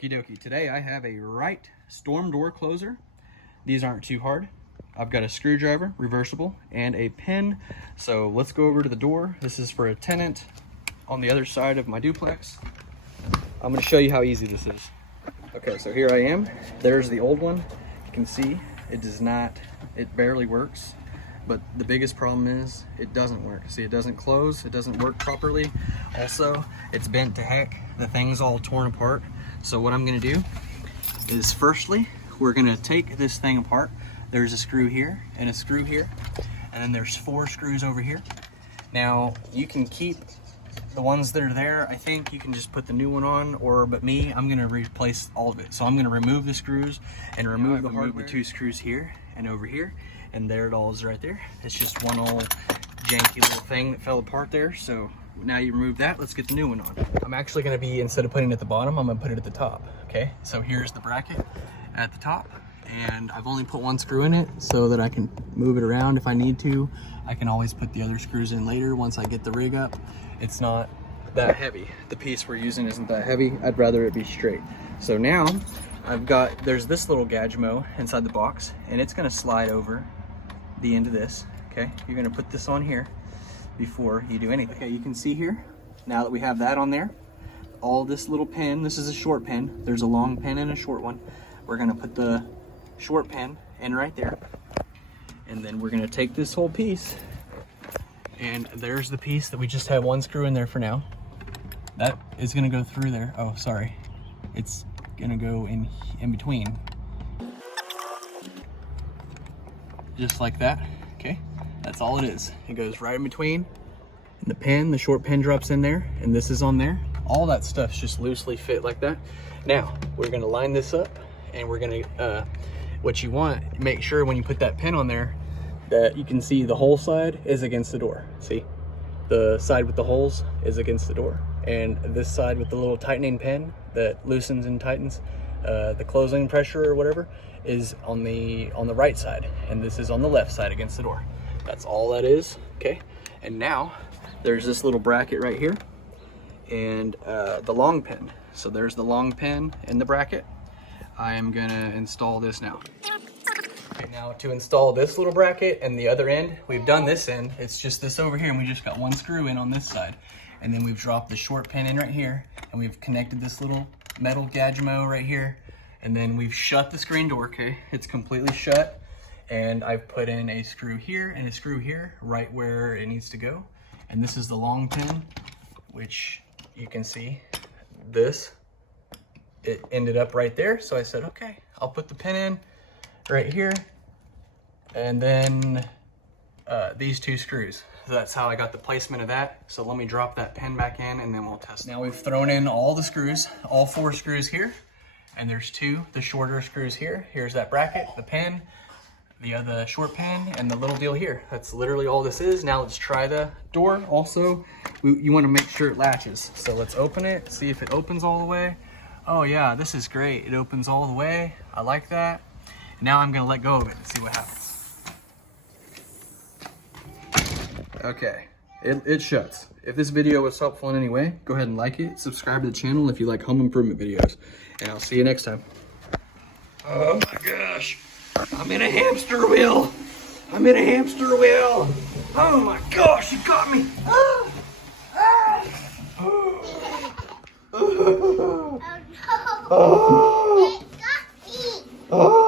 Okie dokie. Today I have a Wright storm door closer. These aren't too hard. I've got a screwdriver, reversible, and a pin. So let's go over to the door. This is for a tenant on the other side of my duplex. I'm going to show you how easy this is. Okay, so here I am. There's the old one. You can see it barely works. But the biggest problem is it doesn't work. See, it doesn't close, it doesn't work properly. Also, it's bent to heck. The thing's all torn apart. So what I'm gonna do is firstly, we're gonna take this thing apart. There's a screw here and a screw here, and then there's 4 screws over here. Now, you can keep the ones that are there. I think you can just put the new one on, but me, I'm gonna replace all of it. So I'm gonna remove the screws and remove the 2 screws here and over here. And there it all is right there. It's just one old janky little thing that fell apart there. So now you remove that, let's get the new one on. I'm actually gonna be, instead of putting it at the bottom, I'm gonna put it at the top, okay? So here's the bracket at the top, and I've only put 1 screw in it so that I can move it around if I need to. I can always put the other screws in later once I get the rig up. It's not that heavy. The piece we're using isn't that heavy. I'd rather it be straight. So now there's this little Gajmo inside the box, and it's gonna slide over the end of this, okay? You're gonna put this on here before you do anything. Okay, you can see here, now that we have that on there, all this little pin, this is a short pin, there's a long pin and a short one. We're gonna put the short pin in right there, and then we're gonna take this whole piece, and there's the piece that we just have 1 screw in there for now. That is gonna go through there. Oh, sorry. It's gonna go in between. Just like that, okay? That's all it is. It goes right in between, and the pin, the short pin drops in there, and this is on there. All that stuff's just loosely fit like that. Now, we're gonna line this up, and we're gonna, what you want, make sure when you put that pin on there, that you can see the whole side is against the door. See? The side with the holes is against the door. And this side with the little tightening pin that loosens and tightens, the closing pressure or whatever, is on the right side, and this is on the left side against the door. That's all that is, okay? And now there's this little bracket right here, and the long pin. So there's the long pin in the bracket. I am gonna install this now. Okay, now to install this little bracket and the other end, we've done this end. It's just this over here, and we just got 1 screw in on this side, and then we've dropped the short pin in right here, and we've connected this little metal Gajmo right here. And then we've shut the screen door, okay? It's completely shut. And I've put in a screw here and a screw here, right where it needs to go. And this is the long pin, which you can see it ended up right there. So I said, okay, I'll put the pin in right here. And then these 2 screws. So that's how I got the placement of that. So let me drop that pin back in, and then we'll test it. Now we've thrown in all the screws, all 4 screws here. And there's 2, the shorter screws here. Here's that bracket, the pin, the other short pin, and the little deal here. That's literally all this is. Now let's try the door. Also, you want to make sure it latches. So let's open it, see if it opens all the way. Oh yeah, this is great. It opens all the way. I like that. Now I'm gonna let go of it and see what happens. Okay, it shuts. If this video was helpful in any way, go ahead and like it. Subscribe to the channel if you like home improvement videos. And I'll see you next time. Oh my gosh. I'm in a hamster wheel. I'm in a hamster wheel. Oh my gosh, you got me. Ah! Ah! Oh, no. Oh. It got me. Oh.